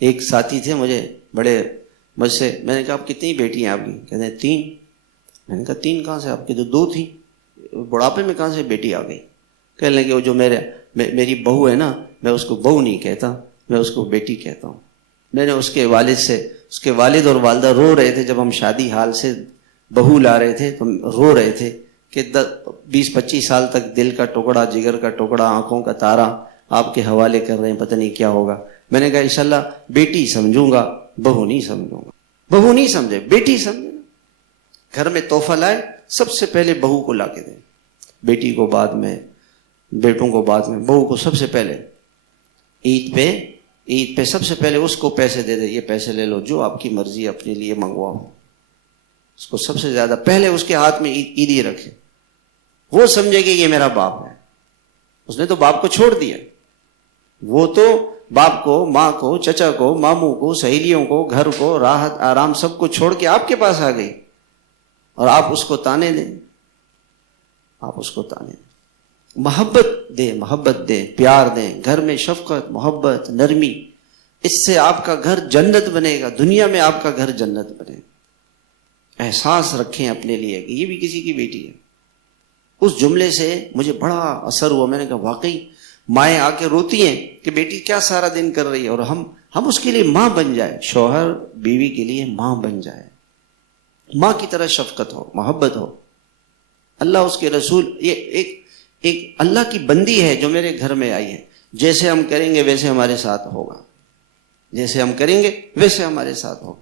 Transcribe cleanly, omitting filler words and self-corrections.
ایک ساتھی تھے مجھے بڑے مجھ سے، میں نے کہا آپ کتنی بیٹی ہیں آپ کی؟ کہتے ہیں 3۔ میں نے کہا 3 کہاں سے؟ آپ کی تو 2 تھیں، بڑھاپے میں کہاں سے بیٹی آ گئی؟ کہنے لگے وہ جو میری بہو ہے نا، میں اس کو بہو نہیں کہتا، میں اس کو بیٹی کہتا ہوں۔ میں نے اس کے والد سے، اس کے والد اور والدہ رو رہے تھے جب ہم شادی حال سے بہو لا رہے تھے، تو رو رہے تھے کہ 20-25 سال تک دل کا ٹکڑا، جگر کا ٹکڑا، آنکھوں کا تارا آپ کے حوالے کر رہے ہیں، پتہ نہیں کیا ہوگا۔ میں نے کہا انشاءاللہ بیٹی سمجھوں گا، بہو نہیں سمجھوں گا۔ بہو نہیں سمجھے، بیٹی سمجھے۔ گھر میں تحفہ لائے، سب سے پہلے بہو کو لا کے دیں، بیٹی کو بعد میں، بیٹوں کو بعد میں، بہو کو سب سے پہلے۔ عید پہ سب سے پہلے اس کو پیسے دے دے، یہ پیسے لے لو، جو آپ کی مرضی اپنے لیے منگواؤ۔ اس کو سب سے زیادہ پہلے اس کے ہاتھ میں عیدی رکھے، وہ سمجھے کہ یہ میرا باپ ہے۔ اس نے تو باپ کو چھوڑ دیا، وہ تو باپ کو، ماں کو، چچا کو، ماموں کو، سہیلیوں کو، گھر کو، راحت آرام سب کو چھوڑ کے آپ کے پاس آ گئی، اور آپ اس کو تانے دیں، آپ اس کو تانے دیں۔ محبت دیں، محبت دیں، پیار دیں، گھر میں شفقت، محبت، نرمی، اس سے آپ کا گھر جنت بنے گا، دنیا میں آپ کا گھر جنت بنے گا۔ احساس رکھیں اپنے لیے کہ یہ بھی کسی کی بیٹی ہے۔ اس جملے سے مجھے بڑا اثر ہوا، میں نے کہا واقعی مائیں آ کے روتی ہیں کہ بیٹی کیا سارا دن کر رہی ہے، اور ہم اس کے لیے ماں بن جائے، شوہر بیوی کے لیے ماں بن جائے، ماں کی طرح شفقت ہو، محبت ہو۔ اللہ، اس کے رسول، یہ ایک اللہ کی بندی ہے جو میرے گھر میں آئی ہے، جیسے ہم کریں گے ویسے ہمارے ساتھ ہوگا، جیسے ہم کریں گے ویسے ہمارے ساتھ ہوگا۔